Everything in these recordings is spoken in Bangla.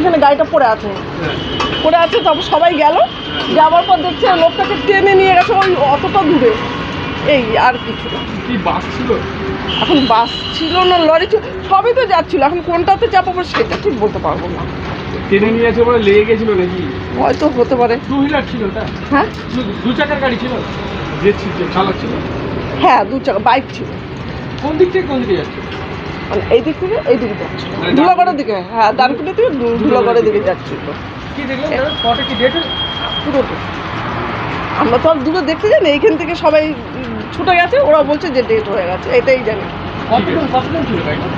এখানে গাড়িটা পড়ে আছে তারপর সবাই গেল, যাওয়ার পর দেখছে লোকটাকে টেনে নিয়ে গেছে ওই অতটা দূরে, এই আর কিছু না। কি বাস ছিল? এখন বাস ছিল না লরি ছিল, সবই তো যাচ্ছিল, এখন কোনটাতে চাপাবো সেটা ঠিক বলতে পারবো না। টেনে নিয়ে আছে বলে লেগে গেছিল নাকি? হয়তো হতে পারে। টু হুইলার ছিল ওটা? হ্যাঁ, দু চাকার গাড়ি ছিল যে চালাচ্ছিল? হ্যাঁ, 2 চাকা বাইক ছিল। কোন দিক থেকে কোন দিকে যাচ্ছে? মানে এই দিক থেকে এই দিকে যাচ্ছিল, মানে ধুলাগড়ের দিকে। হ্যাঁ, দানকুনি থেকে ধুলাগড়ের দিকে যাচ্ছিল কি দেখলাম স্পটে কি ডেট? পুরোটা আমরা তো আর দূরে দেখতে জানি, এইখান থেকে সবাই ছুটে গেছে, ওরা বলছে যে ডেট হয়ে গেছে, এটাই জানি। কতজন ছিল গাড়িটা?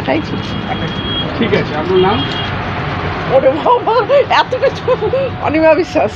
একাই ছিল। ঠিক আছে, আপনার নাম? ওরে বাবা, এত কিছু। অনিমা বিশ্বাস।